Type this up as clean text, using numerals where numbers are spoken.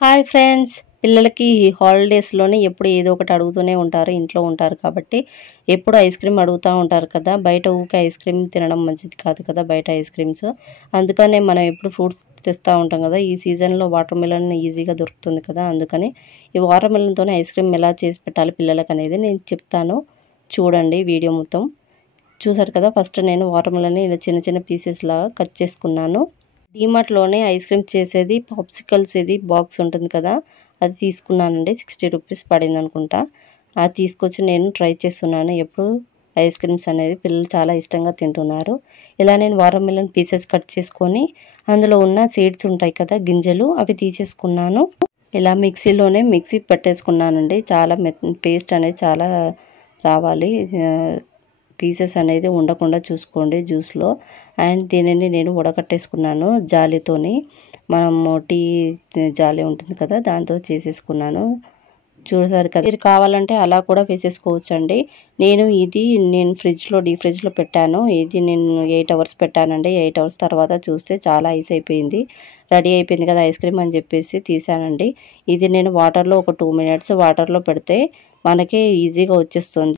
Hi friends, పిల్లలకి హాలిడేస్లోనే ఎప్పుడు ఏదో ఒకటి అడుగుతూనే ఉంటారు. ఇంట్లో ఉంటారు కాబట్టి ఎప్పుడు ఐస్ క్రీమ్ అడుగుతూ ఉంటారు కదా. బయట ఊకే ఐస్ క్రీమ్ తినడం మంచిది కాదు కదా, బయట ఐస్ క్రీమ్స్. అందుకనే మనం ఎప్పుడు ఫ్రూట్స్ తెస్తూ ఉంటాం కదా. ఈ సీజన్లో వాటర్ మిలన్ ఈజీగా దొరుకుతుంది కదా. అందుకని ఈ వాటర్ మిలన్తోనే ఐస్ క్రీమ్ ఎలా చేసి పెట్టాలి పిల్లలకు అనేది నేను చెప్తాను. చూడండి వీడియో మొత్తం. చూసారు కదా, ఫస్ట్ నేను వాటర్ మిలన్ని ఇలా చిన్న చిన్న పీసెస్ లాగా కట్ చేసుకున్నాను. డీమార్ట్లోనే ఐస్ క్రీమ్ చేసేది పాప్సికల్స్ ఇది బాక్స్ ఉంటుంది కదా, అది తీసుకున్నానండి. 60 రూపీస్ పడింది అనుకుంటా. అది తీసుకొచ్చి నేను ట్రై చేస్తున్నాను. ఎప్పుడు ఐస్ క్రీమ్స్ అనేది పిల్లలు చాలా ఇష్టంగా తింటున్నారు. ఇలా నేను వాటర్ మిలన్ పీసెస్ కట్ చేసుకొని అందులో ఉన్న సీడ్స్ ఉంటాయి కదా, గింజలు, అవి తీసేసుకున్నాను. ఇలా మిక్సీ పెట్టేసుకున్నానండి. చాలా పేస్ట్ అనేది చాలా రావాలి. పీసెస్ అనేది ఉండకుండా చూసుకోండి జ్యూస్లో. అండ్ దీనిని నేను ఉడకట్టేసుకున్నాను జాలితోని. మనము టీ జాలి ఉంటుంది కదా, దాంతో చేసేసుకున్నాను. చూసారు కదా, మీరు కావాలంటే అలా కూడా వేసేసుకోవచ్చు అండి. నేను డీప్ ఫ్రిడ్జ్లో పెట్టాను. ఇది నేను 8 అవర్స్ పెట్టానండి. 8 అవర్స్ తర్వాత చూస్తే చాలా ఐస్ అయిపోయింది. రెడీ అయిపోయింది కదా ఐస్ క్రీమ్ అని చెప్పేసి తీసానండి. ఇది నేను వాటర్లో ఒక 2 మినిట్స్ వాటర్లో పెడితే మనకి ఈజీగా వచ్చేస్తుంది.